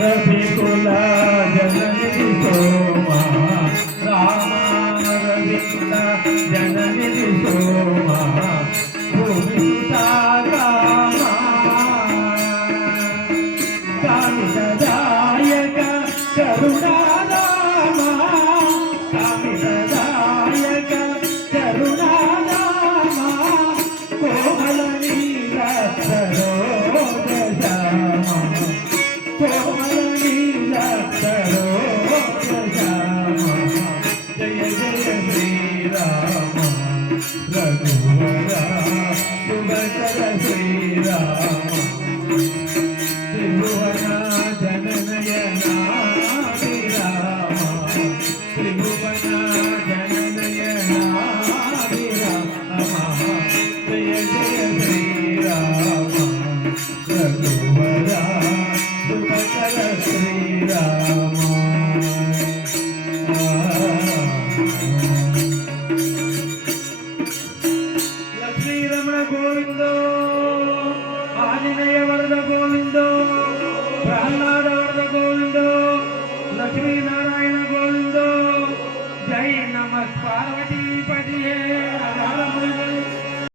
रविकुला जननी सोमा रामा रविकुला जननी सोमा भूमिता रामा कामितदायक करुणा रामा कामितदायक करुणा रामा कोमल नीला सरोज श्यामा कोमल नीला सरोज श्यामा जय जय श्री राम रघुवरा शुभकर श्री राम त्रिभुवना जननयना विराम त्रिभुवना जननयना विराम जय जय श्री राम रघुवरा शुभकर श्री राम लक्ष्मी रमण गोविंद आंजनेय वरद गोविंद प्रहलाद वरद गोविंद लक्ष्मी नारायण गोविंद जय नमः पार्वती पतिये